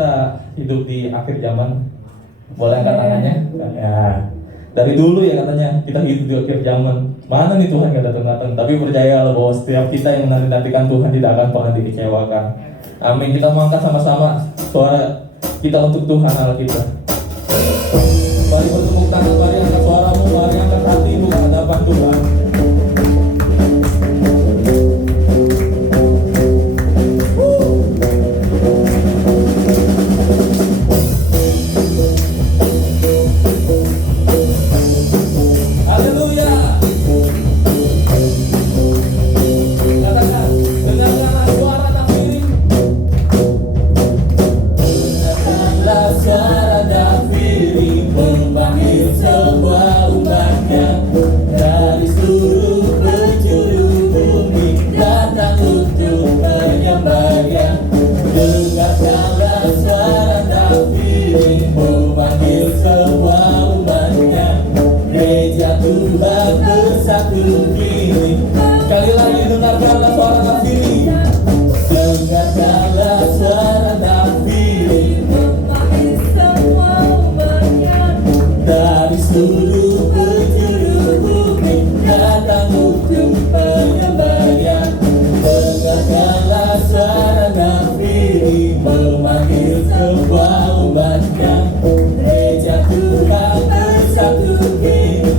kita hidup di akhir zaman? Boleh angkat tangannya? Ya. Dari dulu ya katanya kita hidup di akhir zaman. Mana nih Tuhan gak datang-datang? Tapi percayalah bahwa setiap kita yang menanti-nantikan Tuhan tidak akan pernah dikecewakan. Amin. Kita mau angkat sama-sama suara kita untuk Tuhan Allah kita. Mari bertepuk tangan, mari angkat suaramu, mari angkat hatimu ke hadapan Tuhan. Sekali lagi dengarkanlah suara nafiri. Dengarkanlah suara nafiri. Dari seluruh penjuru bumi datang untuk penyembahnya. Dengarkanlah suara nafiri memanggil semua umatnya. Gereja Tuhan bersatu kini.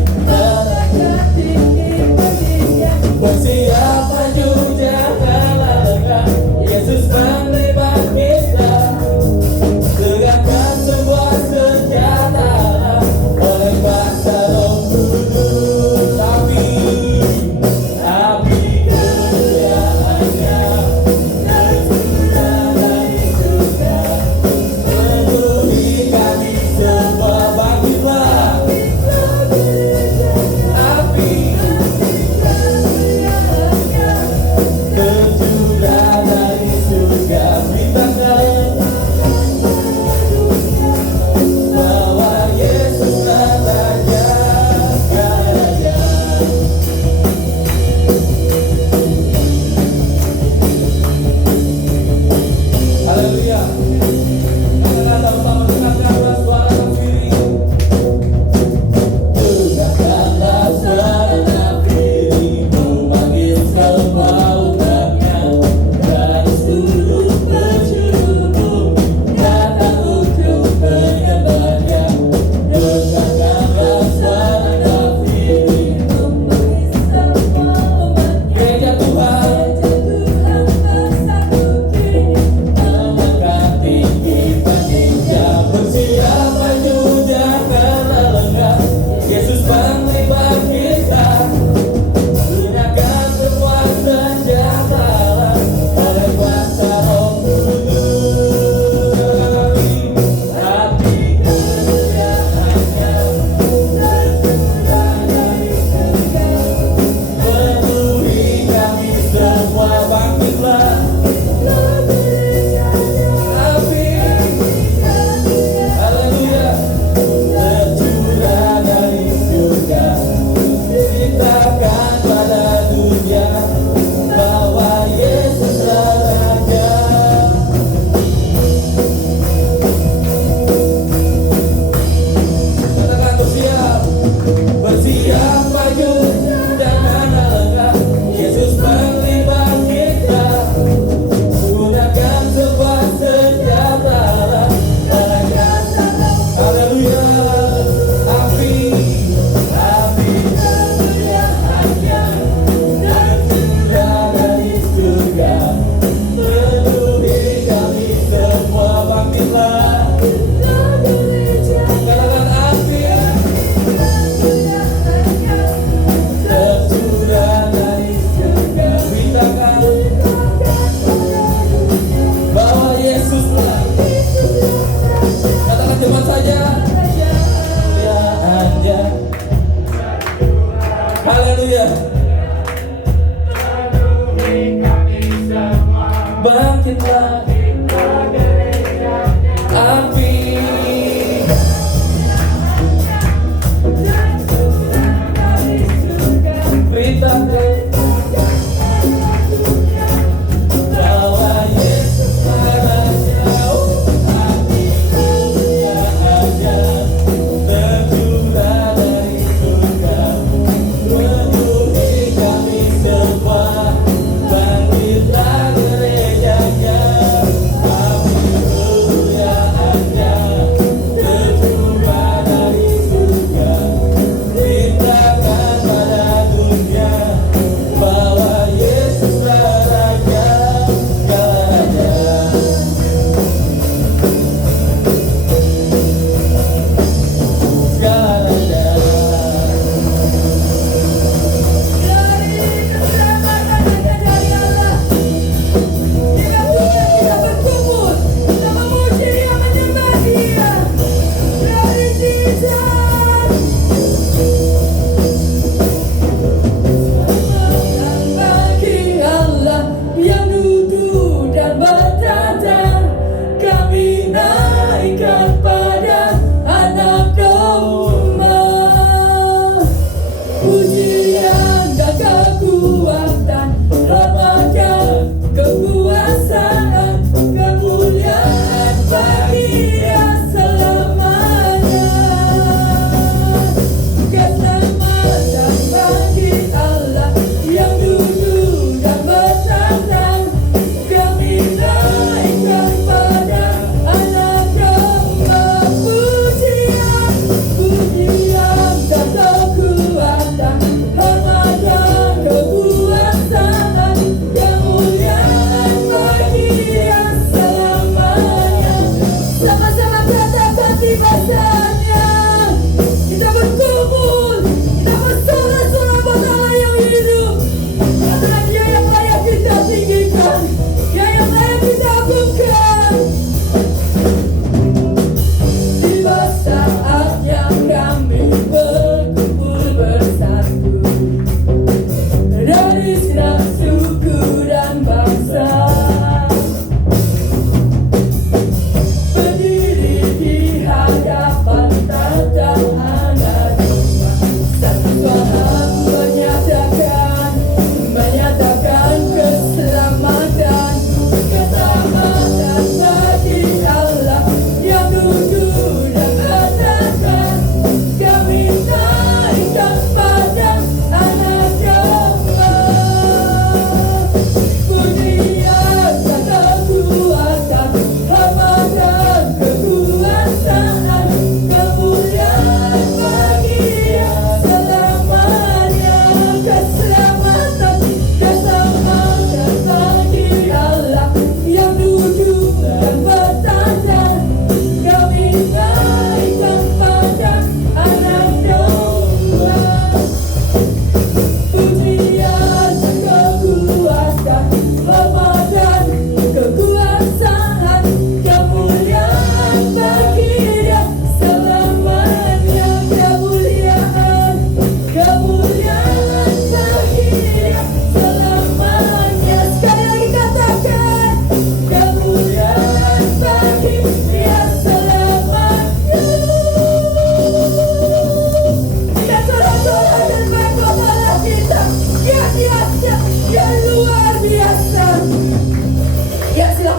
Bersiap maju janganlah lengah, Yesus menembak kita. Tegakkan semua senjata oleh kuasa Roh Kudus. Api kemuliaannya tercurah dari surga, memenuhi kami semua. Bangkitlah api tercurah dari surga, beritakan bahwa Yesuslah Raja Raja. Haleluya. Kata-kata bersama dengarkanlah suara nafiri. Dengarkanlah suara nafiri memanggil semua umatnya. Dari seluruh penjuru bumi datang untuk penyembahnya. Dengarkanlah suara nafiri. Gereja Tuhan mengangkat tinggi pandingnya. Bersiap maju janganlah lengah, Yesus menembak kita. Gunakan semua senjata oleh kuasa Roh Kudus. Api kemuliaannya tercurah dari surga, memenuhi kami semua. Bangkitlah api, haleluya, tercurah dari surga. Ceritakan pada dunia bahwa Yesuslah Raja. Katakan bersiap, bersiap maju janganlah lengah, Yesus menembak kita. Gunakan semua senjata oleh kuasa. Haleluya. Api kemuliaannya tercurah dari surga, memenuhi kami semua. Bangkitlah, katakan api tercurah dari surga, beritakan bahwa Yesuslah. Katakan cepat saja, kemuliaannya. Haleluya. Bangkitlah api. Beritakan bahwa Yesuslah Raja.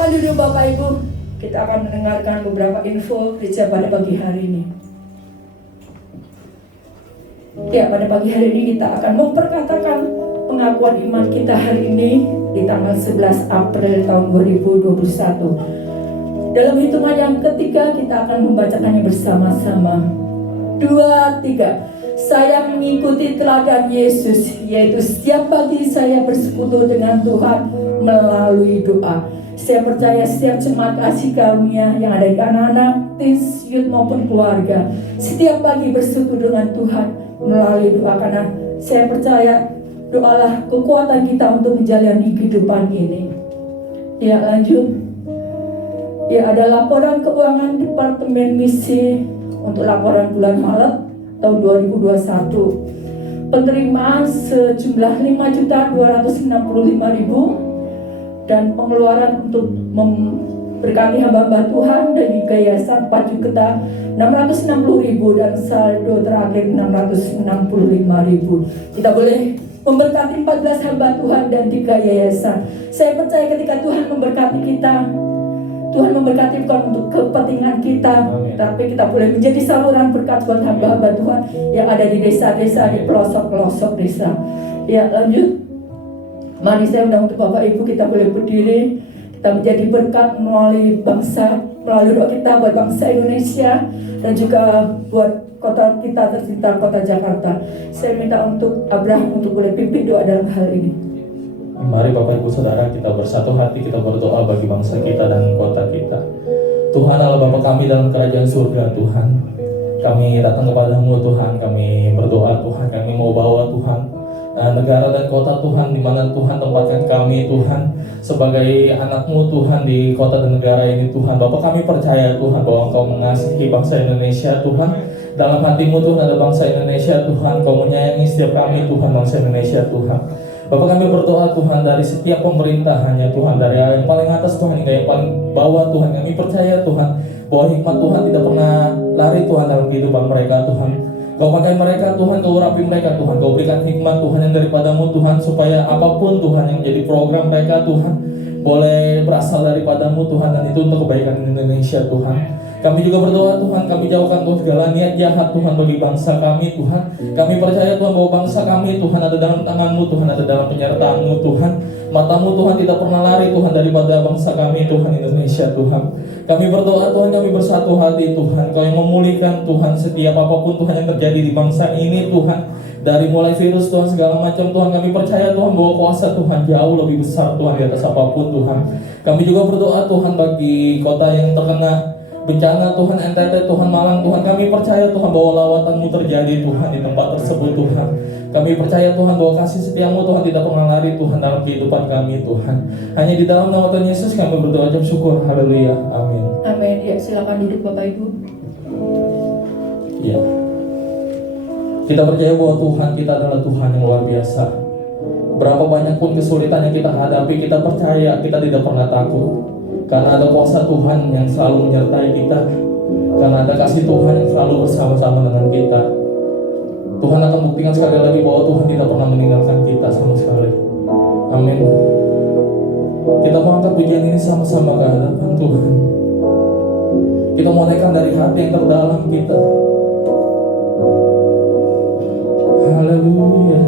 Silakan duduk Bapak Ibu. Kita akan mendengarkan beberapa info gereja pada pagi hari ini. Ya, pada pagi hari ini kita akan memperkatakan pengakuan iman kita hari ini di tanggal 11 April tahun 2021. Dalam hitungan yang ketiga kita akan membacakannya bersama-sama. 2, 3. Saya mengikuti teladan Yesus, yaitu setiap pagi saya bersekutu dengan Tuhan melalui doa. Saya percaya setiap jemaat kasih karunia yang ada di anak-anak, teens, youth maupun keluarga, setiap pagi bersekutu dengan Tuhan melalui doa, karena saya percaya doalah kekuatan kita untuk menjalani kehidupan ini. Ya, lanjut. Ya, ada laporan keuangan Departemen Misi untuk laporan bulan Maret tahun 2021. Penerimaan sejumlah 5.265.000 dan pengeluaran untuk memberkati hamba-hamba Tuhan dari yayasan 4.660.000 dan saldo terakhir 665.000. Kita boleh memberkati 14 hamba Tuhan dan 3 yayasan. Saya percaya ketika Tuhan memberkati kita, Tuhan memberkati bukan untuk kepentingan kita, tapi kita boleh menjadi saluran berkat buat hamba-hamba Tuhan yang ada di desa-desa, di pelosok-pelosok desa. Ya, lanjut. Mari saya undang untuk Bapak Ibu, kita boleh berdiri. Kita menjadi berkat melalui bangsa, melalui doa kita buat bangsa Indonesia dan juga buat kota kita tercinta, kota Jakarta. Saya minta untuk Abraham untuk boleh pimpin doa dalam hal ini. Mari Bapak Ibu Saudara, kita bersatu hati, kita berdoa bagi bangsa kita dan kota kita. Tuhan Allah Bapa kami dalam kerajaan surga, Tuhan, kami datang kepadamu Tuhan, kami berdoa Tuhan, kami mau bawa Tuhan negara dan kota Tuhan, di mana Tuhan tempatkan kami Tuhan sebagai anak-Mu Tuhan di kota dan negara ini Tuhan. Bapak kami percaya Tuhan bahwa Engkau mengasihi bangsa Indonesia Tuhan. Dalam hati-Mu Tuhan ada bangsa Indonesia Tuhan, Kau menyayangi setiap kami Tuhan, bangsa Indonesia Tuhan. Bapak kami berdoa Tuhan dari setiap pemerintahannya Tuhan, dari yang paling atas Tuhan hingga yang paling bawah Tuhan. Kami percaya Tuhan bahwa hikmat Tuhan tidak pernah lari Tuhan dalam kehidupan mereka Tuhan. Kau pakai mereka Tuhan, Kau urapi mereka Tuhan, Kau berikan hikmat Tuhan yang daripadamu Tuhan, supaya apapun Tuhan yang menjadi program mereka Tuhan boleh berasal daripadamu Tuhan, dan itu untuk kebaikan Indonesia Tuhan. Kami juga berdoa Tuhan, kami jauhkan Tuhan segala niat jahat Tuhan bagi bangsa kami Tuhan. Kami percaya Tuhan bahwa bangsa kami Tuhan ada dalam tangan-Mu Tuhan, ada dalam penyertaan-Mu Tuhan. Mata-Mu Tuhan tidak pernah lari Tuhan daripada bangsa kami Tuhan, Indonesia Tuhan. Kami berdoa Tuhan, kami bersatu hati Tuhan, Kau yang memulihkan Tuhan setiap apapun Tuhan yang terjadi di bangsa ini Tuhan. Dari mulai virus Tuhan segala macam Tuhan, kami percaya Tuhan bahwa kuasa Tuhan jauh lebih besar Tuhan di atas apapun Tuhan. Kami juga berdoa Tuhan bagi kota yang terkena bencana Tuhan, NTT Tuhan, Malang Tuhan. Kami percaya Tuhan bahwa lawatan-Mu terjadi Tuhan di tempat tersebut Tuhan. Kami percaya Tuhan bahwa kasih setia-Mu Tuhan tidak pernah lari Tuhan dalam kehidupan kami Tuhan. Hanya di dalam nama Tuhan Yesus kami berdoa ucap syukur. Haleluya. Amin. Amin. Ya, silakan duduk Bapak Ibu. Ya. Kita percaya bahwa Tuhan kita adalah Tuhan yang luar biasa. Berapa banyak pun kesulitan yang kita hadapi, kita percaya kita tidak pernah takut. Karena ada kuasa Tuhan yang selalu menyertai kita, karena ada kasih Tuhan yang selalu bersama-sama dengan kita. Tuhan akan buktikan sekali lagi bahwa Tuhan tidak pernah meninggalkan kita sama sekali. Amin. Kita mau angkat pujian ini sama-sama ke hadapan Tuhan. Kita mau naikkan dari hati yang terdalam kita. Haleluya.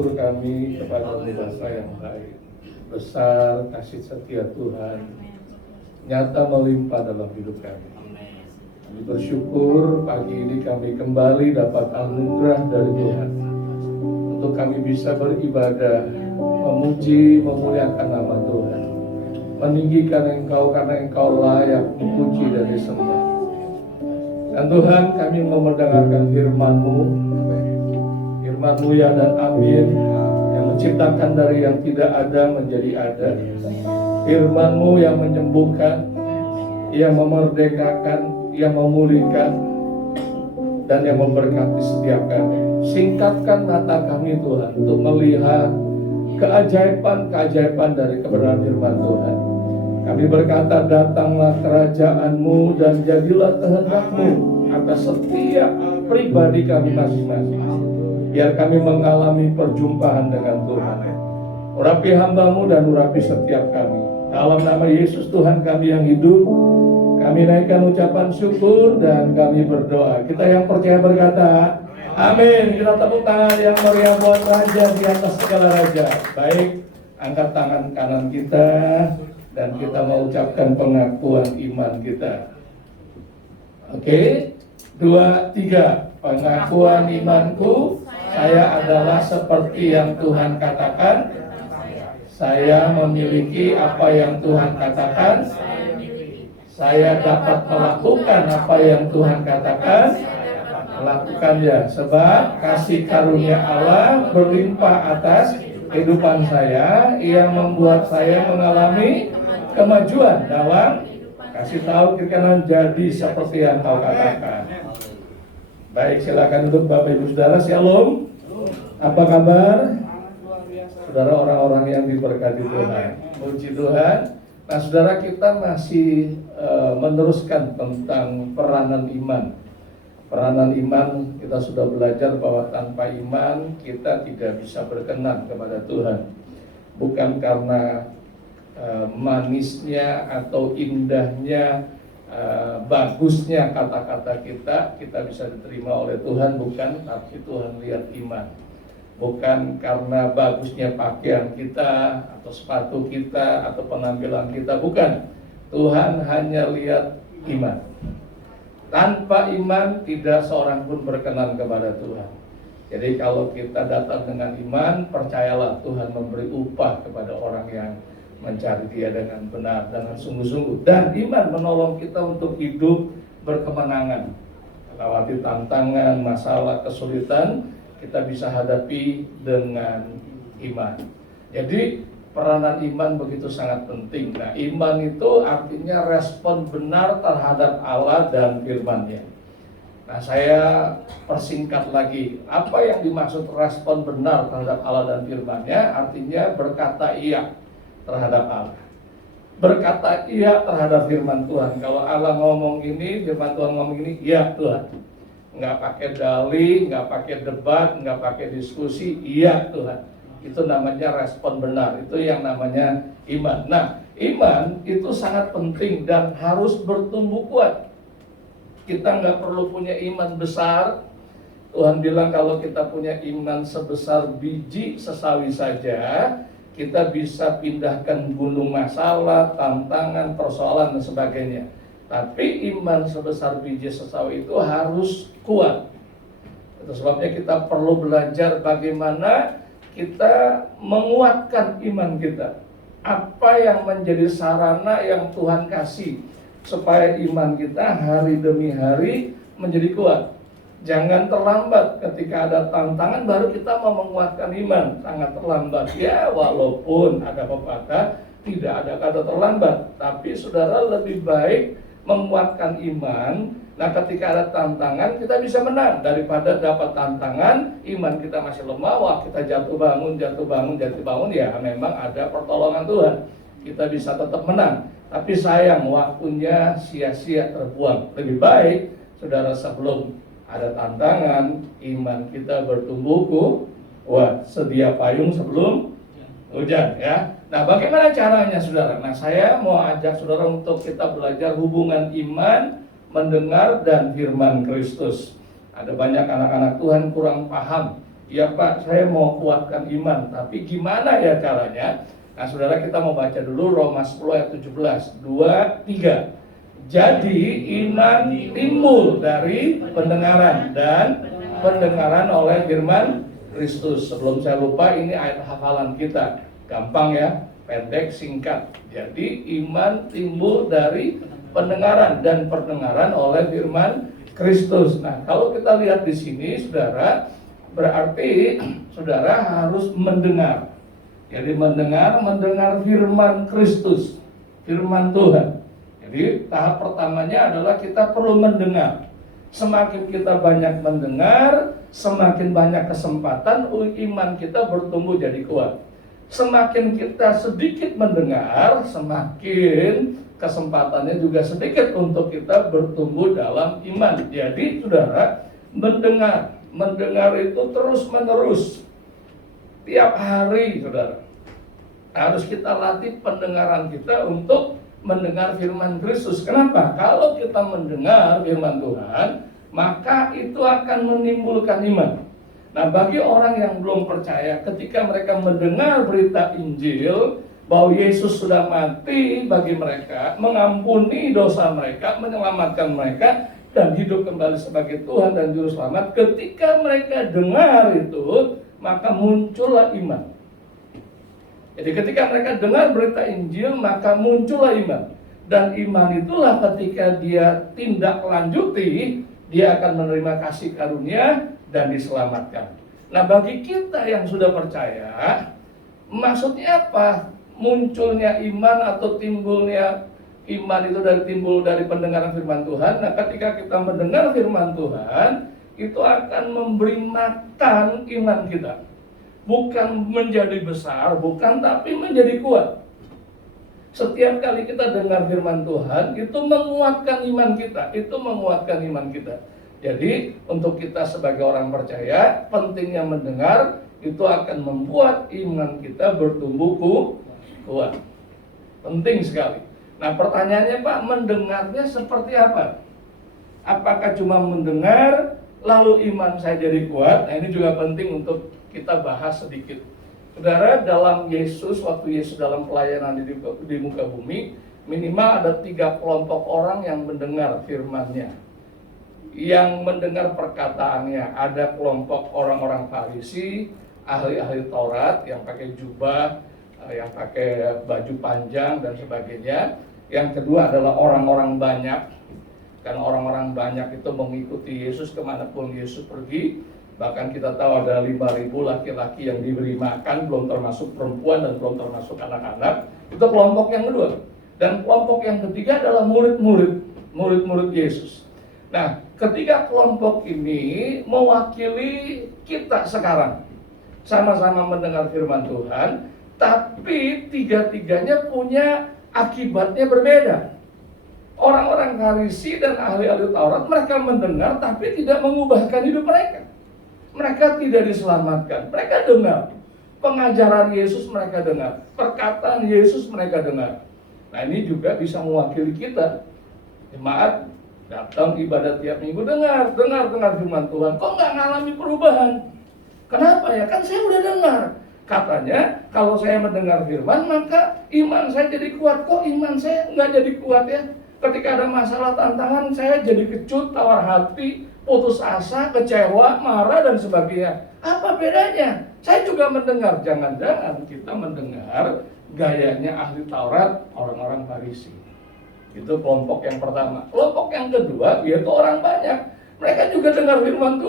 syukur kami kepada Bapa yang baik. Besar kasih setia Tuhan, nyata melimpah dalam hidup kami. Kami bersyukur pagi ini kami kembali dapat anugerah dari Tuhan untuk kami bisa beribadah, memuji, memuliakan nama Tuhan, meninggikan Engkau karena Engkau layak dipuji dan disembah. Dan Tuhan, kami mau mendengarkan firman-Mu, firman-Mu ya dan amin, yang menciptakan dari yang tidak ada menjadi ada, firman-Mu yang menyembuhkan, yang memerdekakan, yang memulihkan, dan yang memberkati setiap kami. Singkatkan mata kami Tuhan untuk melihat keajaiban-keajaiban dari kebenaran firman Tuhan. Kami berkata, datanglah kerajaan-Mu dan jadilah kehendak-Mu atas setiap pribadi kami masing-masing. Biar kami mengalami perjumpaan dengan Tuhan. Urapi hamba-Mu dan urapi setiap kami. Dalam nama Yesus Tuhan kami yang hidup, kami naikkan ucapan syukur dan kami berdoa. Kita yang percaya berkata, amin. Kita tepuk tangan yang meriah buat Raja di atas segala raja. Baik, angkat tangan kanan kita dan kita mau ucapkan pengakuan iman kita. Oke, 2, 3. Pengakuan imanku, saya adalah seperti yang Tuhan katakan. Saya memiliki apa yang Tuhan katakan. Saya dapat melakukan apa yang Tuhan katakan. Lakukan ya, sebab kasih karunia Allah berlimpah atas kehidupan saya, yang membuat saya mengalami kemajuan dalam kasih tahu kiri-kanan jadi seperti yang Kau katakan. Baik, silakan duduk Bapak Ibu Saudara. Shalom. Apa kabar? Saudara, orang-orang yang diberkati Tuhan. Puji Tuhan. Nah, saudara, kita masih meneruskan tentang peranan iman. Peranan iman, kita sudah belajar bahwa tanpa iman kita tidak bisa berkenan kepada Tuhan. Bukan karena manisnya atau indahnya, bagusnya kata-kata kita bisa diterima oleh Tuhan, bukan, tapi Tuhan lihat iman. Bukan karena bagusnya pakaian kita, atau sepatu kita, atau penampilan kita, bukan. Tuhan hanya lihat iman. Tanpa iman tidak seorang pun berkenan kepada Tuhan. Jadi kalau kita datang dengan iman, percayalah Tuhan memberi upah kepada orang yang mencari Dia dengan benar, dengan sungguh-sungguh. Dan iman menolong kita untuk hidup berkemenangan. Melewati tantangan, masalah, kesulitan, kita bisa hadapi dengan iman. Jadi peranan iman begitu sangat penting. Nah, iman itu artinya respon benar terhadap Allah dan firman-Nya. Nah, saya persingkat lagi. Apa yang dimaksud respon benar terhadap Allah dan firman-Nya? Artinya berkata iya terhadap Allah. Berkata iya terhadap firman Tuhan. Kalau Allah ngomong ini, firman Tuhan ngomong ini, iya Tuhan. Nggak pakai dalih, nggak pakai debat, nggak pakai diskusi, iya Tuhan. Itu namanya respon benar, itu yang namanya iman. Nah, iman itu sangat penting dan harus bertumbuh kuat. Kita nggak perlu punya iman besar. Tuhan bilang kalau kita punya iman sebesar biji sesawi saja, kita bisa pindahkan gunung masalah, tantangan, persoalan dan sebagainya. Tapi iman sebesar biji sesawi itu harus kuat. Itu sebabnya kita perlu belajar bagaimana kita menguatkan iman kita. Apa yang menjadi sarana yang Tuhan kasih supaya iman kita hari demi hari menjadi kuat. Jangan terlambat ketika ada tantangan baru kita mau menguatkan iman. Sangat terlambat. Ya, walaupun ada pepatah tidak ada kata terlambat, tapi saudara lebih baik menguatkan iman. Nah, ketika ada tantangan kita bisa menang daripada dapat tantangan iman kita masih lemah, wah kita jatuh bangun, ya memang ada pertolongan Tuhan. Kita bisa tetap menang, tapi sayang waktunya sia-sia terbuang. Lebih baik saudara sebelum ada tantangan iman kita bertumbuh kuat, sedia payung sebelum hujan ya. Nah, bagaimana caranya saudara? Nah, saya mau ajak saudara untuk kita belajar hubungan iman, mendengar, dan firman Kristus. Ada banyak anak-anak Tuhan kurang paham Ya Pak, saya mau kuatkan iman, tapi gimana ya caranya? Nah saudara, kita mau baca dulu Roma 10 ayat 17, 2, 3. Jadi iman timbul dari pendengaran, dan pendengaran oleh firman Kristus. Sebelum saya lupa, ini ayat hafalan kita. Gampang ya, pendek, singkat. Jadi iman timbul dari pendengaran, dan pendengaran oleh firman Kristus. Nah, kalau kita lihat di sini, saudara, berarti saudara harus mendengar. Jadi mendengar firman Kristus, firman Tuhan. Jadi tahap pertamanya adalah kita perlu mendengar. Semakin kita banyak mendengar, semakin banyak kesempatan iman kita bertumbuh jadi kuat. Semakin kita sedikit mendengar, semakin kesempatannya juga sedikit untuk kita bertumbuh dalam iman. Jadi saudara, mendengar itu terus menerus, tiap hari saudara. Harus kita latih pendengaran kita untuk mendengar firman Kristus. Kenapa? Kalau kita mendengar firman Tuhan, maka itu akan menimbulkan iman. Nah, bagi orang yang belum percaya, ketika mereka mendengar berita Injil bahwa Yesus sudah mati bagi mereka, mengampuni dosa mereka, menyelamatkan mereka, dan hidup kembali sebagai Tuhan dan Juru Selamat, ketika mereka dengar itu, maka muncullah iman. Jadi ketika mereka dengar berita Injil, maka muncullah iman. Dan iman itulah ketika dia tindak lanjuti, dia akan menerima kasih karunia dan diselamatkan. Nah, bagi kita yang sudah percaya, maksudnya apa? Munculnya iman atau timbulnya iman itu timbul dari pendengaran firman Tuhan. Nah, ketika kita mendengar firman Tuhan, itu akan memberi makan iman kita. Bukan menjadi besar, tapi menjadi kuat. Setiap kali kita dengar firman Tuhan, itu menguatkan iman kita. Jadi, untuk kita sebagai orang percaya, pentingnya mendengar, itu akan membuat iman kita bertumbuh kuat. Penting sekali. Nah, pertanyaannya Pak, mendengarnya seperti apa? Apakah cuma mendengar, lalu iman saya jadi kuat? Nah, ini juga penting untuk kita bahas sedikit. Saudara, dalam waktu Yesus dalam pelayanan di muka bumi, minimal ada 3 kelompok orang yang mendengar firman-Nya, yang mendengar perkataannya. Ada kelompok orang-orang Farisi, ahli-ahli Taurat yang pakai jubah, yang pakai baju panjang dan sebagainya. Yang kedua adalah orang-orang banyak, karena orang-orang banyak itu mengikuti Yesus kemanapun Yesus pergi. Bahkan kita tahu ada 5.000 laki-laki yang diberi makan, belum termasuk perempuan dan belum termasuk anak-anak. Itu kelompok yang kedua. Dan kelompok yang ketiga adalah murid-murid Yesus. Nah, ketiga kelompok ini mewakili kita sekarang. Sama-sama mendengar firman Tuhan, tapi tiga-tiganya punya akibatnya berbeda. Orang-orang Farisi dan ahli-ahli Taurat, mereka mendengar tapi tidak mengubahkan hidup mereka. Mereka tidak diselamatkan. Mereka dengar pengajaran Yesus, mereka dengar perkataan Yesus, mereka dengar. Nah, ini juga bisa mewakili kita. Jemaat datang ibadah tiap minggu, dengar firman Tuhan, kok nggak ngalami perubahan? Kenapa ya? Kan saya udah dengar. Katanya kalau saya mendengar firman, maka iman saya jadi kuat. Kok iman saya nggak jadi kuat ya? Ketika ada masalah, tantangan, saya jadi kecut, tawar hati, putus asa, kecewa, marah, dan sebagainya. Apa bedanya? Saya juga mendengar. Jangan-jangan kita mendengar gayanya ahli Taurat, orang-orang Farisi. Itu kelompok yang pertama. Kelompok yang kedua, yaitu orang banyak. Mereka juga dengar firman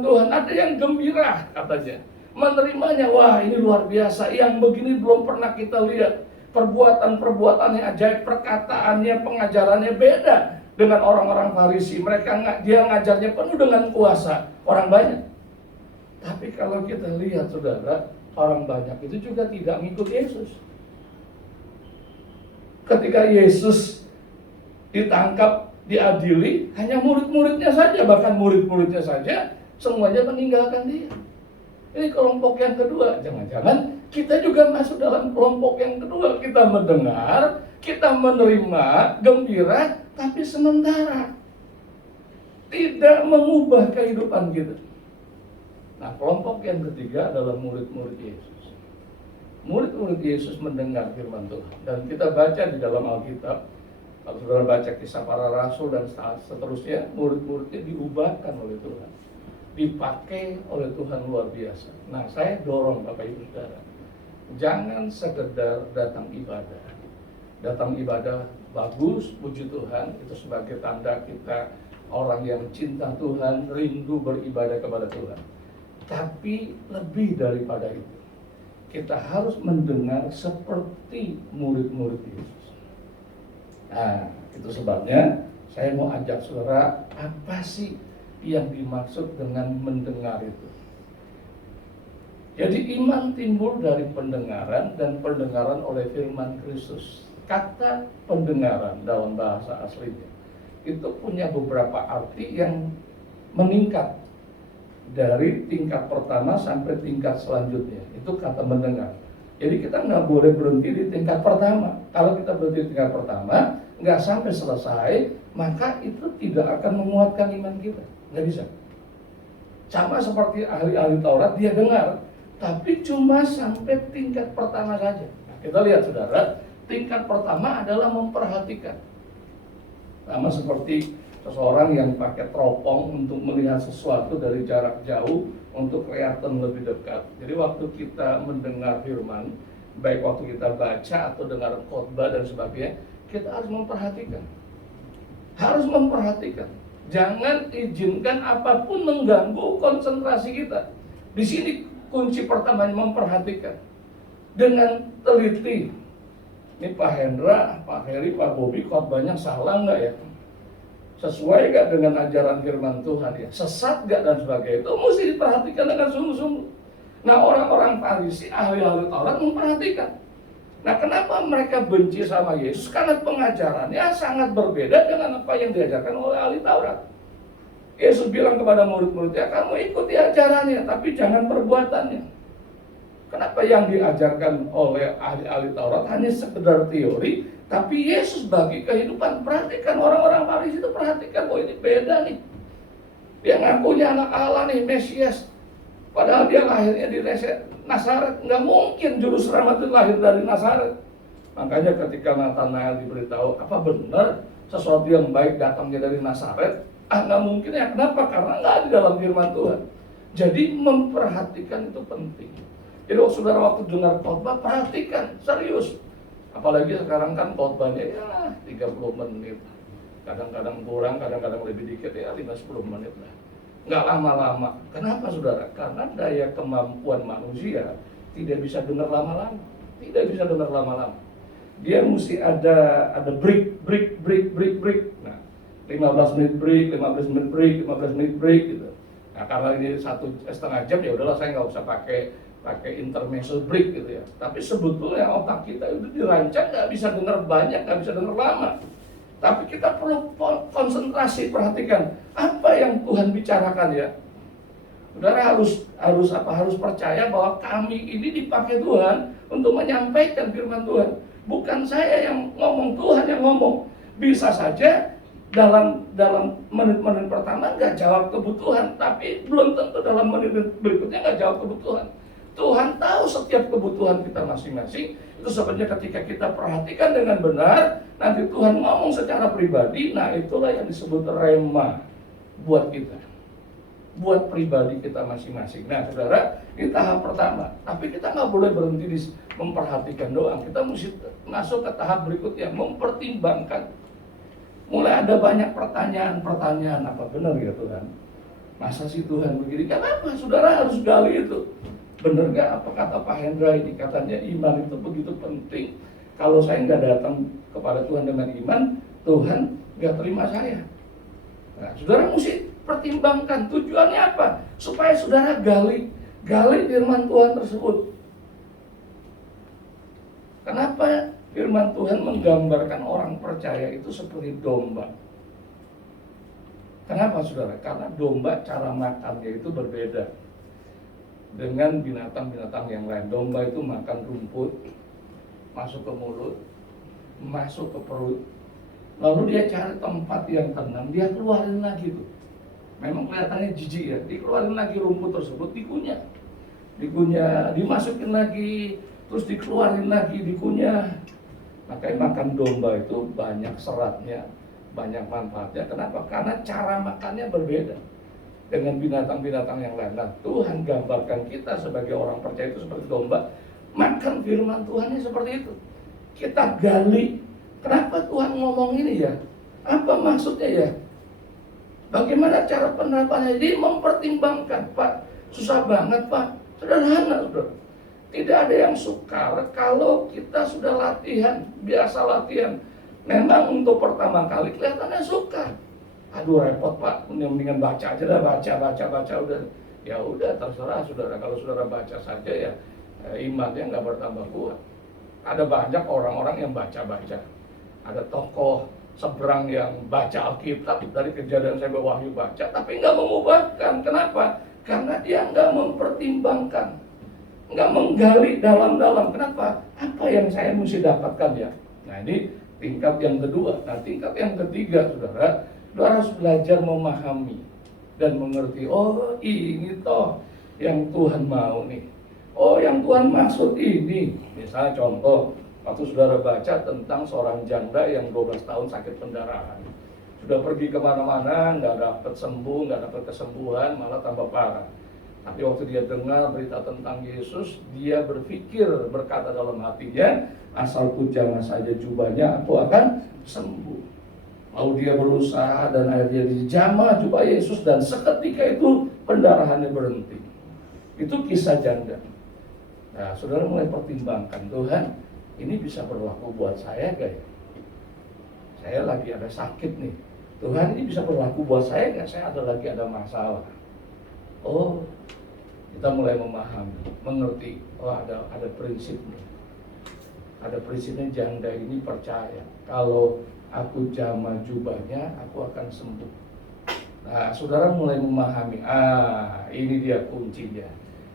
Tuhan. Ada yang gembira katanya, menerimanya. Wah, ini luar biasa. Yang begini belum pernah kita lihat. Perbuatan-perbuatannya ajaib, perkataannya, pengajarannya beda dengan orang-orang Farisi. Dia ngajarnya penuh dengan kuasa. Orang banyak. Tapi kalau kita lihat saudara, orang banyak itu juga tidak mengikut Yesus. Ketika Yesus ditangkap, diadili, hanya murid-muridnya saja, bahkan murid-muridnya saja semuanya meninggalkan dia. Ini kelompok yang kedua. Jangan-jangan kita juga masuk dalam kelompok yang kedua. Kita mendengar, kita menerima, gembira, tapi sementara tidak mengubah kehidupan kita. Nah, kelompok yang ketiga adalah murid-murid Yesus. Murid-murid Yesus mendengar firman Tuhan. Dan kita baca di dalam Alkitab, kalau saudara baca kisah para rasul dan seterusnya, murid-muridnya diubahkan oleh Tuhan, dipakai oleh Tuhan luar biasa. Nah, saya dorong Bapak Ibu Saudara, jangan sekedar datang ibadah. Datang ibadah bagus, puji Tuhan, itu sebagai tanda kita orang yang cinta Tuhan, rindu beribadah kepada Tuhan. Tapi lebih daripada itu, kita harus mendengar seperti murid-murid Yesus. Nah, itu sebabnya saya mau ajak saudara, apa sih yang dimaksud dengan mendengar itu? Jadi iman timbul dari pendengaran, dan pendengaran oleh firman Kristus. Kata pendengaran dalam bahasa aslinya itu punya beberapa arti yang meningkat dari tingkat pertama sampai tingkat selanjutnya. Itu kata mendengar. Jadi kita nggak boleh berhenti di tingkat pertama. Kalau kita berhenti di tingkat pertama, nggak sampai selesai, maka itu tidak akan menguatkan iman kita. Nggak bisa. Sama seperti ahli-ahli Taurat, dia dengar, tapi cuma sampai tingkat pertama saja. Nah, kita lihat saudara, tingkat pertama adalah memperhatikan. Sama seperti seseorang yang pakai teropong untuk melihat sesuatu dari jarak jauh untuk kelihatan lebih dekat. Jadi waktu kita mendengar firman, baik waktu kita baca atau dengar khotbah dan sebagainya, kita harus memperhatikan. Harus memperhatikan. Jangan izinkan apapun mengganggu konsentrasi kita. Di sini kunci pertamanya memperhatikan. Dengan teliti. Ini Pak Hendra, Pak Heri, Pak Bobi khotbahnya salah nggak ya? Sesuai gak dengan ajaran firman Tuhan ya? Sesat gak dan sebagainya? Itu mesti diperhatikan dengan sungguh-sungguh. Nah, orang-orang Farisi, ahli-ahli Taurat memperhatikan. Nah, kenapa mereka benci sama Yesus? Karena pengajarannya sangat berbeda dengan apa yang diajarkan oleh ahli Taurat. Yesus bilang kepada murid-muridnya, kamu ikuti ajarannya, tapi jangan perbuatannya. Kenapa yang diajarkan oleh ahli-ahli Taurat hanya sekedar teori, tapi Yesus bagi kehidupan? Perhatikan orang-orang Farisi itu, perhatikan, oh ini beda nih. Dia ngakunya anak Allah nih, Mesias. Padahal dia lahirnya di Nazaret. Nggak mungkin juru selamat itu lahir dari Nazaret. Makanya ketika Nathanael diberitahu, apa benar sesuatu yang baik datangnya dari Nazaret? Nggak mungkin ya. Kenapa? Karena nggak di dalam firman Tuhan. Jadi memperhatikan itu penting. Jadi saudara waktu dengar khotbah, perhatikan, serius. Apalagi sekarang kan khotbahnya ya 30 menit. Kadang-kadang kurang, kadang-kadang lebih dikit ya 5-10 menit lah. Nggak lama-lama. Kenapa saudara? Karena daya kemampuan manusia tidak bisa dengar lama-lama. Tidak bisa dengar lama-lama. Dia mesti ada break. Nah, 15 menit break, 15 menit break, 15 menit break gitu. Nah, karena ini 1,5 jam ya udahlah, saya nggak usah pakai intermezzo break gitu ya. Tapi sebetulnya otak kita itu dirancang nggak bisa dengar banyak, nggak bisa dengar lama. Tapi kita perlu konsentrasi, perhatikan apa yang Tuhan bicarakan ya. Saudara harus percaya bahwa kami ini dipakai Tuhan untuk menyampaikan firman Tuhan. Bukan saya yang ngomong, Tuhan yang ngomong. Bisa saja dalam menit-menit pertama nggak jawab kebutuhan, tapi belum tentu dalam menit berikutnya nggak jawab kebutuhan. Tuhan tahu setiap kebutuhan kita masing-masing. Itu sebabnya ketika kita perhatikan dengan benar, nanti Tuhan ngomong secara pribadi. Nah, itulah yang disebut rema buat kita, buat pribadi kita masing-masing. Nah, saudara, ini tahap pertama. Tapi kita nggak boleh berhenti di memperhatikan doang. Kita mesti masuk ke tahap berikutnya, mempertimbangkan. Mulai ada banyak pertanyaan, apa benar ya Tuhan? Masa sih Tuhan begini? Kenapa saudara harus gali itu? Benar gak apa kata Pak Hendra ini? Katanya iman itu begitu penting. Kalau saya nggak datang kepada Tuhan dengan iman, Tuhan nggak terima saya. Nah, saudara mesti pertimbangkan tujuannya apa? Supaya saudara gali firman Tuhan tersebut. Kenapa firman Tuhan menggambarkan orang percaya itu seperti domba? Kenapa saudara? Karena domba cara makannya itu berbeda dengan binatang-binatang yang lain. Domba itu makan rumput, masuk ke mulut, masuk ke perut, lalu dia cari tempat yang tenang, dia keluarin lagi tuh. memang kelihatannya jijik ya, dikeluarin lagi rumput tersebut, dikunyah, dimasukin lagi, terus dikeluarin lagi, dikunyah. Makanya makan domba itu banyak seratnya, banyak manfaatnya. Kenapa? Karena cara makannya berbeda dengan binatang-binatang yang lain. Nah, Tuhan gambarkan kita sebagai orang percaya itu seperti domba, makan firman Tuhannya seperti itu. Kita gali, kenapa Tuhan ngomong ini ya? Apa maksudnya ya? Bagaimana cara penerapannya? Jadi mempertimbangkan, Pak. Susah banget, Pak. Sederhana, saudara. Tidak ada yang sukar kalau kita sudah latihan, biasa latihan. Memang untuk pertama kali kelihatannya sukar. Aduh repot, Pak, mendingan baca aja dah, baca udah. Ya udah terserah saudara, kalau saudara baca saja ya imannya nggak bertambah kuat. Ada banyak orang-orang yang baca. Ada tokoh seberang yang baca Alkitab dari Kejadian sampai Wahyu baca, tapi nggak mengubahkan. Kenapa? Karena dia nggak mempertimbangkan, nggak menggali dalam-dalam. Kenapa? Apa yang saya mesti dapatkan ya? Nah ini tingkat yang kedua. Nah tingkat yang ketiga, saudara harus belajar memahami dan mengerti. Oh ini toh yang Tuhan mau nih. Oh yang Tuhan maksud ini. Misalnya contoh, waktu saudara baca tentang seorang janda yang 12 tahun sakit pendarahan. Sudah pergi kemana-mana, nggak dapat sembuh, nggak dapat kesembuhan, malah tambah parah. Tapi waktu dia dengar berita tentang Yesus, dia berpikir, berkata dalam hatinya, asal ku jamah saja jubahnya, aku akan sembuh. Lalu dia berusaha dan akhirnya dijamah jubah Yesus dan seketika itu pendarahannya berhenti. Itu kisah janda. Nah, saudara mulai pertimbangkan, Tuhan, ini bisa berlaku buat saya gak ya? Saya lagi ada sakit nih. Tuhan, ini bisa berlaku buat saya gak? Saya ada masalah. Oh, kita mulai memahami, mengerti. Oh, ada prinsipnya. Ada prinsipnya, janda ini percaya kalau aku jamah jubahnya, aku akan sembuh. Nah, saudara mulai memahami, ini dia kuncinya.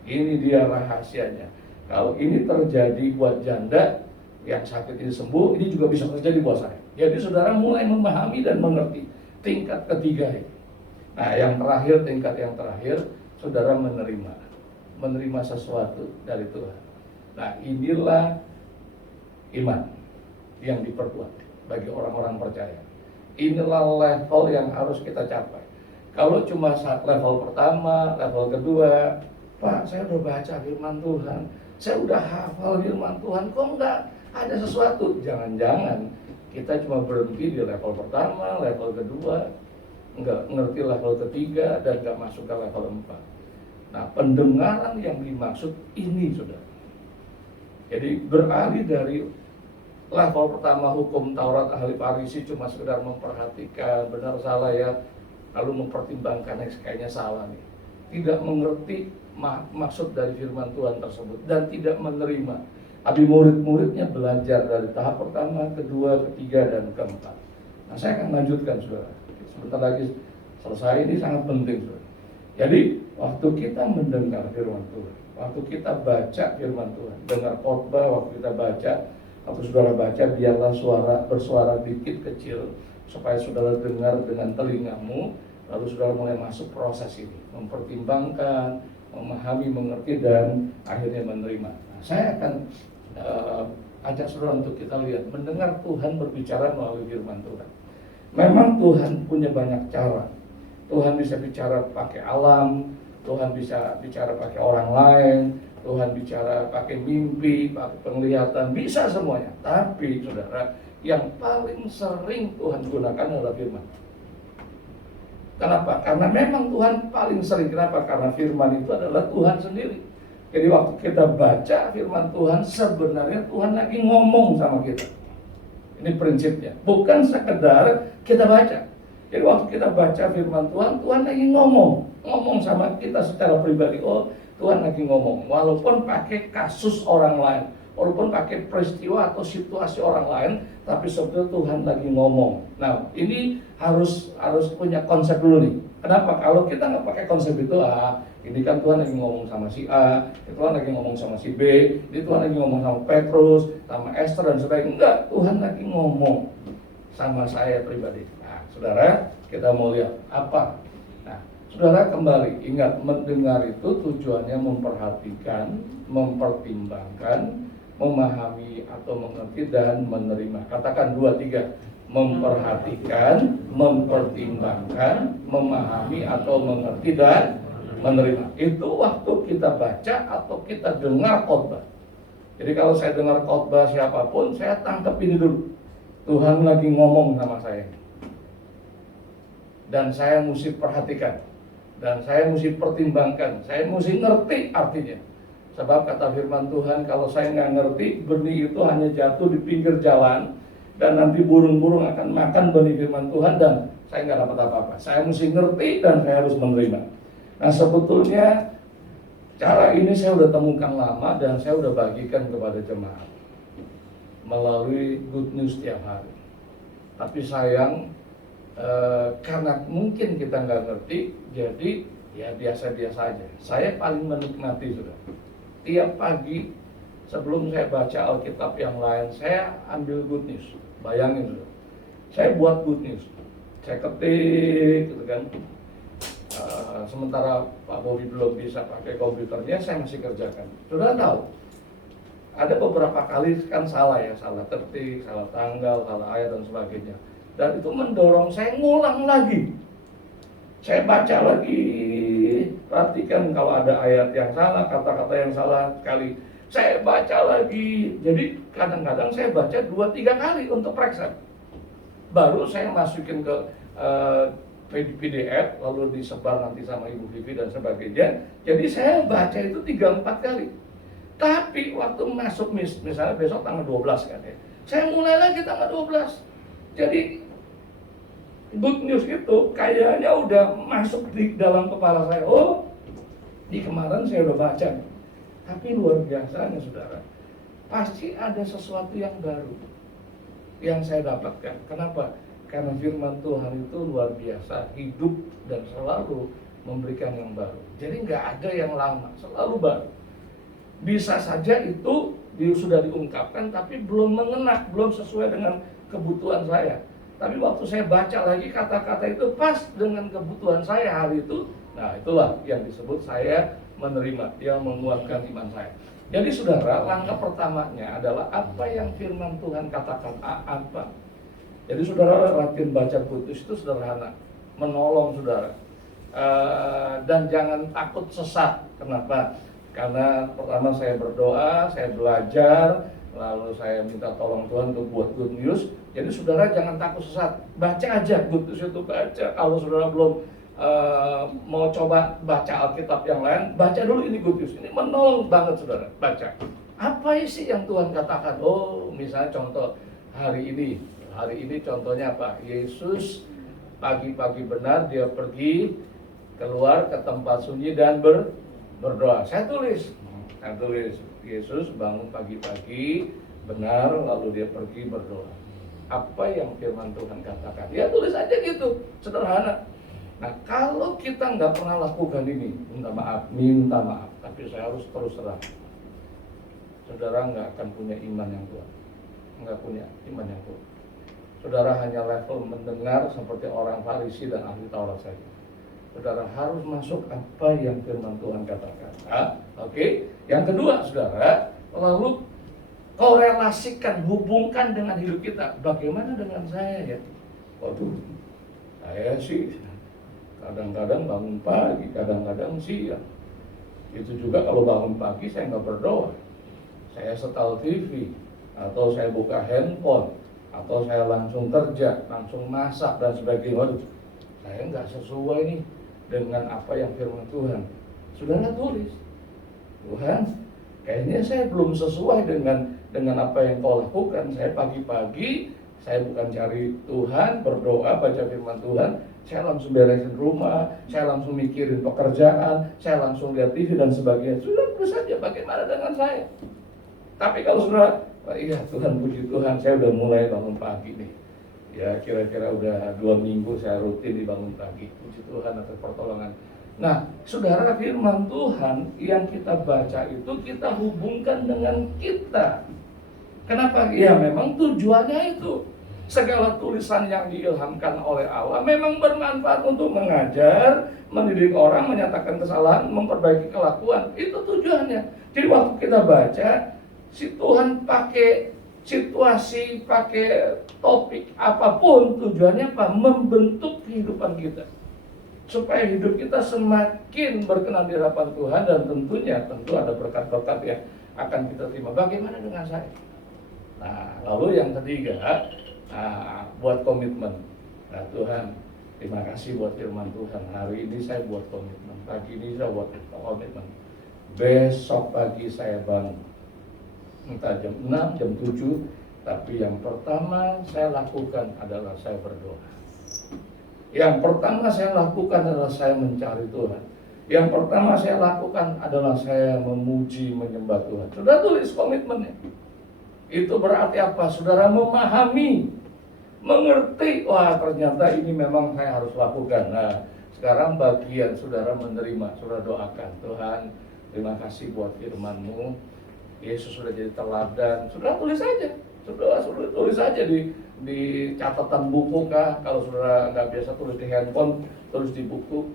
Ini dia rahasianya. Kalau ini terjadi buat janda yang sakit ini sembuh, ini juga bisa terjadi buat saya. Jadi saudara mulai memahami dan mengerti. Tingkat ketiga ini. Nah, yang terakhir, tingkat yang terakhir, saudara menerima sesuatu dari Tuhan. Nah, inilah iman yang diperkuat bagi orang-orang percaya. Inilah level yang harus kita capai. Kalau cuma saat level pertama, level kedua, Pak, saya udah baca firman Tuhan, saya udah hafal firman Tuhan, kok enggak ada sesuatu? Jangan-jangan kita cuma berhenti di level pertama, level kedua, enggak ngerti level ketiga, dan enggak masuk ke level 4. Nah, pendengaran yang dimaksud ini, saudara. Jadi beralih dari level pertama hukum Taurat ahli Farisi cuma sekedar memperhatikan benar salah ya, lalu mempertimbangkan kayaknya salah nih, tidak mengerti maksud dari firman Tuhan tersebut dan tidak menerima. Abi murid-muridnya belajar dari tahap pertama, kedua, ketiga, dan keempat. Nah, saya akan lanjutkan, saudara. Sebentar lagi selesai, ini sangat penting, saudara. Jadi waktu kita mendengar firman Tuhan, waktu kita baca firman Tuhan, dengar khotbah, waktu kita baca, waktu saudara baca, biarlah bersuara dikit kecil supaya saudara dengar dengan telingamu, lalu saudara mulai masuk proses ini, mempertimbangkan, memahami, mengerti, dan akhirnya menerima. Nah, saya akan ajak saudara untuk kita lihat, mendengar Tuhan berbicara melalui firman Tuhan. Memang Tuhan punya banyak cara. Tuhan bisa bicara pakai alam, Tuhan bisa bicara pakai orang lain, Tuhan bicara pakai mimpi, pakai penglihatan, bisa semuanya. Tapi saudara, yang paling sering Tuhan gunakan adalah firman. Kenapa? Karena memang Tuhan paling sering. Kenapa? Karena firman itu adalah Tuhan sendiri. Jadi waktu kita baca firman Tuhan, sebenarnya Tuhan lagi ngomong sama kita. Ini prinsipnya, bukan sekedar kita baca. Jadi waktu kita baca firman Tuhan, Tuhan lagi ngomong sama kita secara pribadi. Oh, Tuhan lagi ngomong, walaupun pakai kasus orang lain, walaupun pakai peristiwa atau situasi orang lain, tapi sebetulnya Tuhan lagi ngomong. Nah, ini harus punya konsep dulu nih. Kenapa? Kalau kita nggak pakai konsep itu, ini kan Tuhan lagi ngomong sama si A, Tuhan lagi ngomong sama si B, ini Tuhan lagi ngomong sama Petrus, sama Esther dan sebagainya. Enggak, Tuhan lagi ngomong sama saya pribadi. Nah, saudara, kita mau lihat apa. Nah, Saudara kembali, ingat mendengar itu tujuannya memperhatikan, mempertimbangkan, memahami atau mengerti dan menerima. Katakan 2, 3. Memperhatikan, mempertimbangkan, memahami atau mengerti dan menerima. Itu waktu kita baca atau kita dengar khotbah. Jadi kalau saya dengar khotbah siapapun, saya tangkap ini dulu. Tuhan lagi ngomong sama saya. Dan saya mesti perhatikan. Dan saya mesti pertimbangkan, saya mesti ngerti artinya. Sebab kata firman Tuhan, kalau saya nggak ngerti, benih itu hanya jatuh di pinggir jalan, dan nanti burung-burung akan makan benih firman Tuhan, dan saya nggak dapat apa-apa. Saya mesti ngerti dan saya harus menerima. Nah sebetulnya cara ini saya udah temukan lama dan saya udah bagikan kepada jemaat melalui good news setiap hari. Tapi sayang, karena mungkin kita nggak ngerti, jadi ya biasa-biasa aja. Saya paling menikmati sudah. Tiap pagi sebelum saya baca Alkitab yang lain, saya ambil good news. Bayangin sudah. Saya buat good news. Saya ketik, gitu kan. Sementara Pak Bobi belum bisa pakai komputernya, saya masih kerjakan. Sudah tahu? Ada beberapa kali kan salah ya, salah ketik, salah tanggal, salah ayat dan sebagainya. Dan itu mendorong saya ngulang lagi. Saya baca lagi, perhatikan kalau ada ayat yang salah, kata-kata yang salah sekali. Saya baca lagi. Jadi kadang-kadang saya baca 2-3 kali untuk periksa. Baru saya masukin ke PDF, lalu disebar nanti sama Ibu Vivi dan sebagainya. Jadi saya baca itu 3-4 kali. Tapi waktu masuk misalnya besok tanggal 12 kan ya, saya mulai lagi tanggal 12. Jadi good news itu kayaknya udah masuk di dalam kepala saya. Oh, di kemarin saya udah baca. Tapi luar biasanya saudara, pasti ada sesuatu yang baru yang saya dapatkan. Kenapa? Karena firman Tuhan itu luar biasa, hidup dan selalu memberikan yang baru. Jadi nggak ada yang lama, selalu baru. Bisa saja itu sudah diungkapkan tapi belum mengena, belum sesuai dengan kebutuhan saya. Tapi waktu saya baca lagi kata-kata itu pas dengan kebutuhan saya hari itu, nah itulah yang disebut saya menerima, yang menguatkan iman saya. Jadi saudara, langkah pertamanya adalah apa yang firman Tuhan katakan, apa. Jadi saudara latihan baca kudus itu sederhana, menolong saudara. Dan jangan takut sesat. Kenapa? Karena pertama saya berdoa, saya belajar, lalu saya minta tolong Tuhan untuk buat good news. Jadi saudara jangan takut sesat, baca aja good news itu, baca. Kalau saudara belum mau coba baca Alkitab yang lain, baca dulu ini good news. Ini menolong banget saudara, baca. Apa sih yang Tuhan katakan? Oh, misalnya contoh hari ini contohnya apa? Yesus pagi-pagi benar dia pergi keluar ke tempat sunyi dan berdoa. Saya tulis Yesus bangun pagi-pagi benar lalu dia pergi berdoa. Apa yang firman Tuhan katakan? Ya tulis aja gitu, sederhana. Nah kalau kita nggak pernah lakukan ini, minta maaf, tapi saya harus terus terang. Saudara nggak akan punya iman yang kuat, nggak punya iman yang kuat. Saudara hanya level mendengar seperti orang Farisi dan ahli Taurat saja. Saudara harus masuk apa yang firman Tuhan katakan. Oke. Yang kedua, saudara, lalu korelasikan, hubungkan dengan hidup kita. Bagaimana dengan saya ya? Waduh, saya sih kadang-kadang bangun pagi, kadang-kadang siang. Itu juga kalau bangun pagi saya nggak berdoa. Saya setel TV, atau saya buka handphone, atau saya langsung kerja, langsung masak dan sebagainya. Waduh, saya nggak sesuai nih dengan apa yang firman Tuhan. Saudara tulis, Tuhan, kayaknya saya belum sesuai dengan apa yang kau lakukan. Saya pagi-pagi, saya bukan cari Tuhan, berdoa, baca firman Tuhan, saya langsung beresin rumah, saya langsung mikirin pekerjaan, saya langsung lihat TV dan sebagainya. Sudah terus saja, bagaimana dengan saya? Tapi kalau saudara, iya Tuhan, puji Tuhan, saya udah mulai bangun pagi nih. Ya kira-kira udah 2 minggu saya rutin dibangun pagi. Puji Tuhan atas pertolongan. Nah, saudara, firman Tuhan yang kita baca itu kita hubungkan dengan kita. Kenapa? Ya memang tujuannya itu. Segala tulisan yang diilhamkan oleh Allah memang bermanfaat untuk mengajar, mendidik orang, menyatakan kesalahan, memperbaiki kelakuan. Itu tujuannya. Jadi waktu kita baca, si Tuhan pakai situasi, pakai topik apapun, tujuannya apa? Membentuk kehidupan kita. Supaya hidup kita semakin berkenan di hadapan Tuhan, dan tentu ada berkat-berkat yang akan kita terima. Bagaimana dengan saya? Nah, lalu yang ketiga, buat komitmen. Nah, Tuhan, terima kasih buat firman Tuhan. Hari ini saya buat komitmen. Pagi ini saya buat komitmen. Besok pagi saya bangun. Entah jam 6, jam 7. Tapi yang pertama saya lakukan adalah saya berdoa. Yang pertama saya lakukan adalah saya mencari Tuhan. Yang pertama saya lakukan adalah saya memuji, menyembah Tuhan. Sudah tulis komitmennya. Itu berarti apa? Saudara memahami, mengerti, wah ternyata ini memang saya harus lakukan. Nah, sekarang bagian saudara menerima, saudara doakan, Tuhan, terima kasih buat firman-Mu. Yesus sudah jadi teladan. Saudara tulis saja. Saudara tulis saja di catatan buku kah? Kalau saudara nggak biasa tulis di handphone, tulis di buku.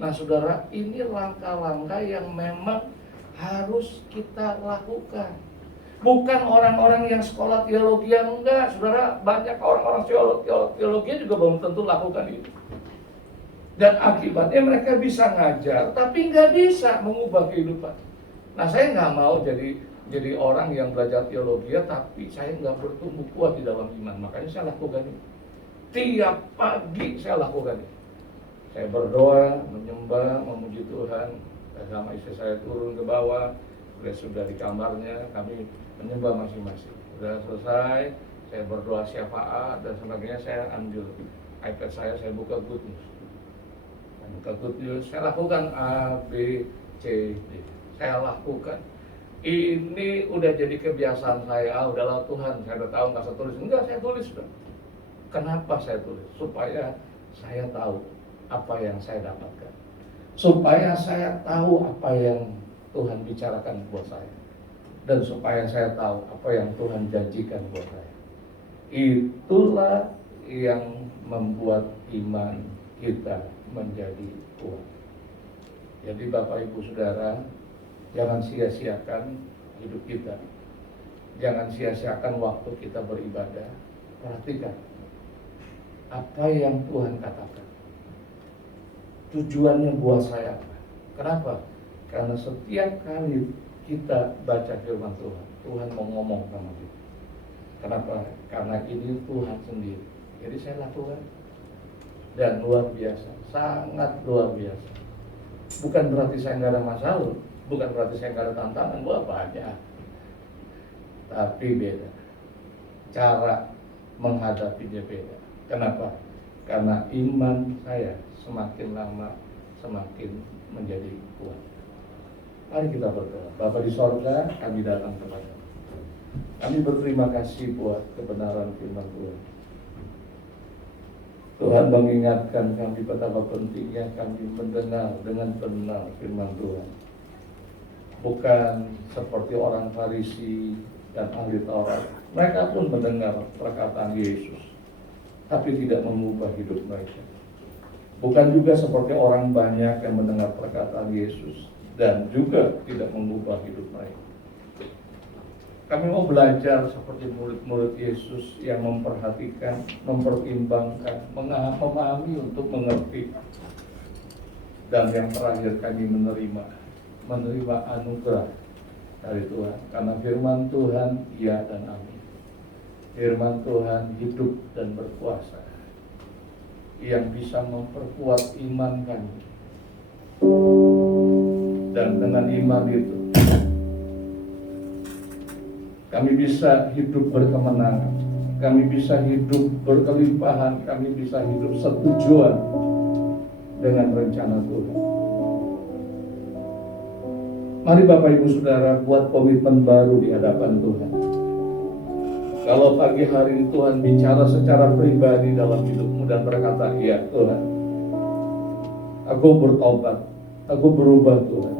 Nah, saudara, ini langkah-langkah yang memang harus kita lakukan. Bukan orang-orang yang sekolah teologi yang enggak, saudara, banyak orang-orang teologi juga belum tentu lakukan itu. Dan akibatnya mereka bisa ngajar, tapi nggak bisa mengubah kehidupan. Nah, saya nggak mau jadi orang yang belajar teologi, tapi saya nggak bertumbuh kuat di dalam iman. Makanya saya lakukan itu. Tiap pagi saya lakukan itu. Saya berdoa, menyembah, memuji Tuhan. Sama istri saya turun ke bawah, sudah di kamarnya, kami menyembah masing-masing. Sudah selesai, saya berdoa syafaat dan sebagainya, saya ambil iPad saya buka Good News. Buka Good News, saya lakukan A, B, C, D. Saya lakukan. Ini udah jadi kebiasaan saya. Udahlah Tuhan, saya udah tahu nggak usah tulis. Enggak, saya tulis sudah. Kenapa saya tulis? Supaya saya tahu apa yang saya dapatkan. Supaya saya tahu apa yang Tuhan bicarakan buat saya. Dan supaya saya tahu apa yang Tuhan janjikan buat saya. Itulah yang membuat iman kita menjadi kuat. Jadi Bapak Ibu Saudara, jangan sia-siakan hidup kita. Jangan sia-siakan waktu kita beribadah. Perhatikan apa yang Tuhan katakan. Tujuannya buat saya apa? Kenapa? Karena setiap kali kita baca firman Tuhan, Tuhan mau ngomong sama kita. Kenapa? Karena ini Tuhan sendiri. Jadi saya lakukan. Dan luar biasa, sangat luar biasa. Bukan berarti saya nggak ada masalah, bukan berarti saya nggak ada tantangan, banyak. Tapi beda. Cara menghadapinya beda. Kenapa? Karena iman saya semakin lama semakin menjadi kuat. Mari kita berdoa. Bapa di sorga, kami datang kepada kami berterima kasih buat kebenaran firman Tuhan. Tuhan mengingatkan kami betapa pentingnya kami mendengar dengan benar firman Tuhan. Bukan seperti orang Farisi dan ahli Taurat. Mereka pun mendengar perkataan Yesus, tapi tidak mengubah hidup mereka. Bukan juga seperti orang banyak yang mendengar perkataan Yesus dan juga tidak mengubah hidup mereka. Kami mau belajar seperti murid-murid Yesus yang memperhatikan, mempertimbangkan, memahami untuk mengerti. Dan yang terakhir kami menerima anugerah dari Tuhan. Karena firman Tuhan ya dan amin. Firman Tuhan hidup dan berkuasa, yang bisa memperkuat iman kami. Dan dengan iman itu kami bisa hidup berkemenangan, kami bisa hidup berkelimpahan, kami bisa hidup setujuan dengan rencana Tuhan. Mari Bapak Ibu Saudara buat komitmen baru di hadapan Tuhan. Kalau pagi hari ini Tuhan bicara secara pribadi dalam hidupmu dan berkata, iya Tuhan, aku bertobat, aku berubah Tuhan,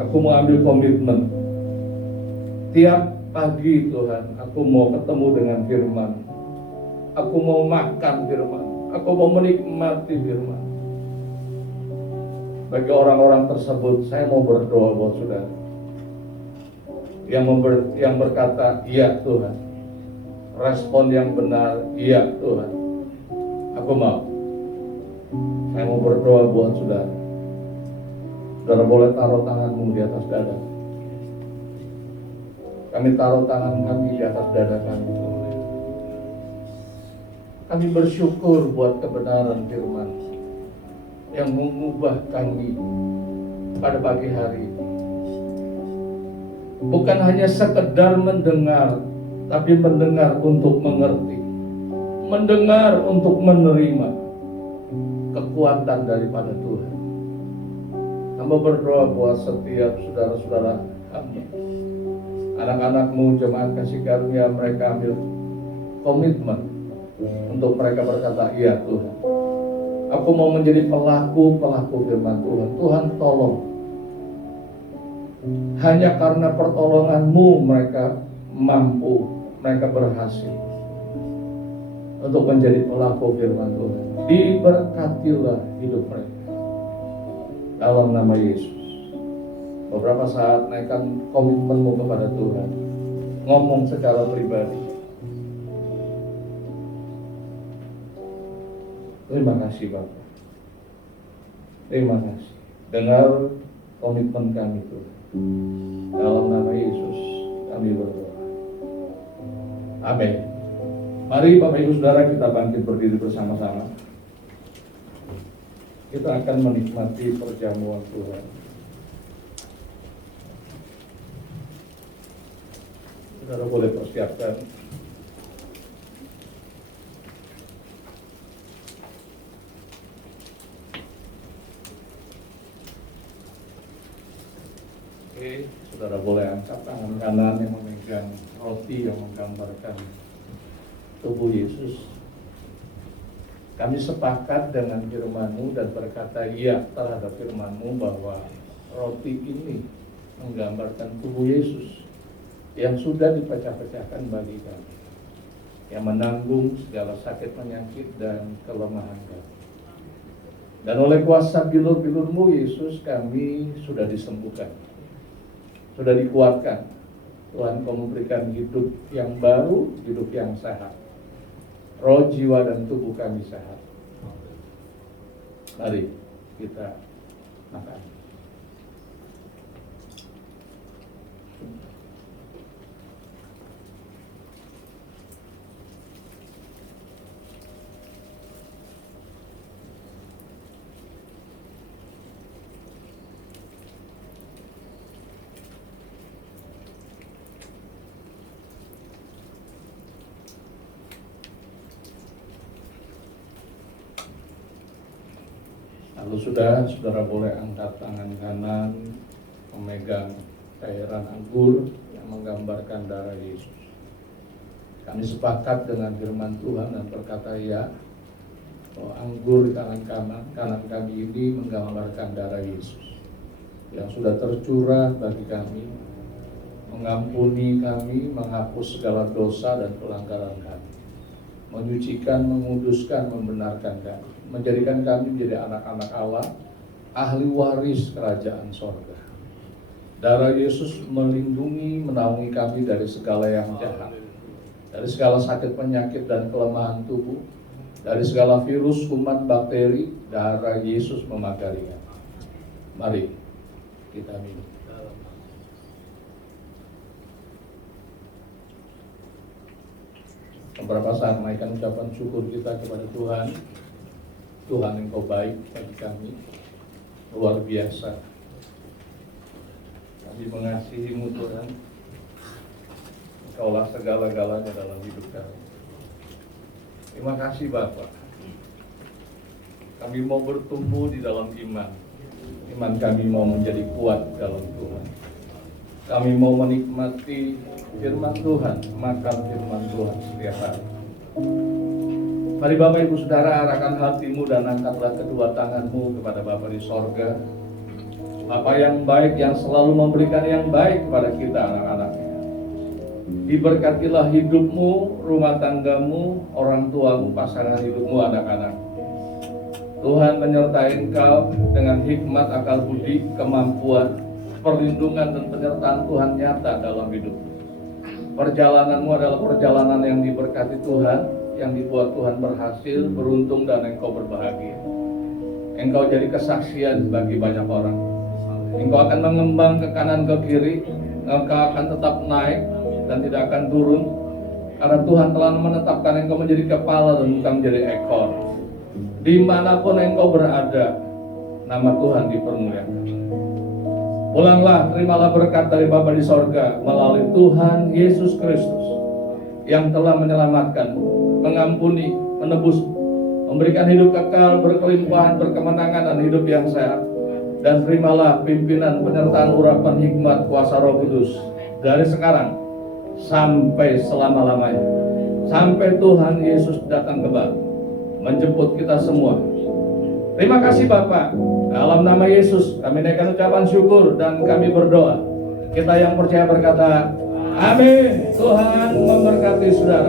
aku mau ambil komitmen. Tiap pagi Tuhan, aku mau ketemu dengan firman, aku mau makan firman, aku mau menikmati firman. Bagi orang-orang tersebut, saya mau berdoa buat saudara yang berkata, iya Tuhan. Respon yang benar, iya Tuhan. Aku mau. Saya mau berdoa buat saudara. Saudara boleh taruh tanganmu di atas dada. Kami taruh tangan kami di atas dada kami. Kami bersyukur buat kebenaran firman yang mengubah kami pada pagi hari ini. Bukan hanya sekedar mendengar, tapi mendengar untuk mengerti, mendengar untuk menerima kekuatan daripada Tuhan. Hamba berdoa buat setiap saudara-saudara hamba, anak-anakmu jemaat kasih karunia, mereka ambil komitmen untuk mereka berkata, iya Tuhan, aku mau menjadi pelaku firman Tuhan. Tuhan tolong. Hanya karena pertolongan-Mu mereka mampu, mereka berhasil untuk menjadi pelaku firman Tuhan. Diberkatilah hidup mereka dalam nama Yesus. Beberapa saat naikkan komitmenmu kepada Tuhan, ngomong secara pribadi. Terima kasih Bapak. Terima kasih. Dengar komitmen kami Tuhan. Dalam nama Yesus kami berdoa. Amin. Mari Bapak Ibu Saudara, kita bangkit berdiri bersama-sama. Kita akan menikmati perjamuan Tuhan. Saudara boleh persiapkan. Oke, saudara boleh angkat tangan kanan yang memegang roti yang menggambarkan tubuh Yesus. Kami sepakat dengan firman-Mu dan berkata iya terhadap firman-Mu bahwa roti ini menggambarkan tubuh Yesus yang sudah dipecah-pecahkan bagi kami, yang menanggung segala sakit penyakit dan kelemahan kami. Dan oleh kuasa bilur-bilur-Mu Yesus kami sudah disembuhkan, sudah dikuatkan. Tuhan, Kau memberikan hidup yang baru, hidup yang sehat. Roh, jiwa, dan tubuh kami sehat. Mari kita makan. Lalu saudara boleh angkat tangan kanan memegang cairan anggur yang menggambarkan darah Yesus. Kami sepakat dengan firman Tuhan dan berkata ya, bahwa anggur di kanan kami ini menggambarkan darah Yesus yang sudah tercurah bagi kami, mengampuni kami, menghapus segala dosa dan pelanggaran kami, menyucikan, menguduskan, membenarkan kami, menjadikan kami menjadi anak-anak Allah, ahli waris kerajaan sorga. Darah Yesus melindungi, menaungi kami dari segala yang jahat, dari segala sakit penyakit dan kelemahan tubuh, dari segala virus, kuman, bakteri. Darah Yesus memagari kami. Mari kita minum. Beberapa saat naikkan ucapan syukur kita kepada Tuhan. Tuhan, Engkau baik bagi kami, luar biasa. Kami mengasihi-Mu Tuhan. Engkaulah segala-galanya dalam hidup kami. Terima kasih Bapak. Kami mau bertumbuh di dalam iman. Iman kami mau menjadi kuat dalam Tuhan. Kami mau menikmati firman Tuhan, makan firman Tuhan setiap hari. Mari Bapak Ibu Saudara, arahkan hatimu dan angkatlah kedua tanganmu kepada Bapa di sorga. Bapa yang baik, yang selalu memberikan yang baik kepada kita anak-anaknya. Diberkatilah hidupmu, rumah tanggamu, orang tuamu, pasangan hidupmu, anak-anak. Tuhan menyertai engkau dengan hikmat, akal budi, kemampuan, perlindungan dan penyertaan Tuhan nyata dalam hidup. Perjalananmu adalah perjalanan yang diberkati Tuhan, yang dibuat Tuhan berhasil, beruntung, dan engkau berbahagia. Engkau jadi kesaksian bagi banyak orang. Engkau akan mengembang ke kanan ke kiri, engkau akan tetap naik dan tidak akan turun, karena Tuhan telah menetapkan engkau menjadi kepala dan bukan menjadi ekor. Dimanapun engkau berada, nama Tuhan dipermuliakan. Pulanglah, terimalah berkat dari Bapa di sorga melalui Tuhan Yesus Kristus yang telah menyelamatkan, mengampuni, menebus, memberikan hidup kekal, berkelimpahan, berkemenangan, dan hidup yang sehat. Dan terimalah pimpinan, penyertaan, urapan, hikmat, kuasa Roh Kudus dari sekarang sampai selama-lamanya, sampai Tuhan Yesus datang kembali menjemput kita semua. Terima kasih Bapak. Dalam nama Yesus kami naikkan ucapan syukur dan kami berdoa. Kita yang percaya berkata, amin. Tuhan memberkati saudara.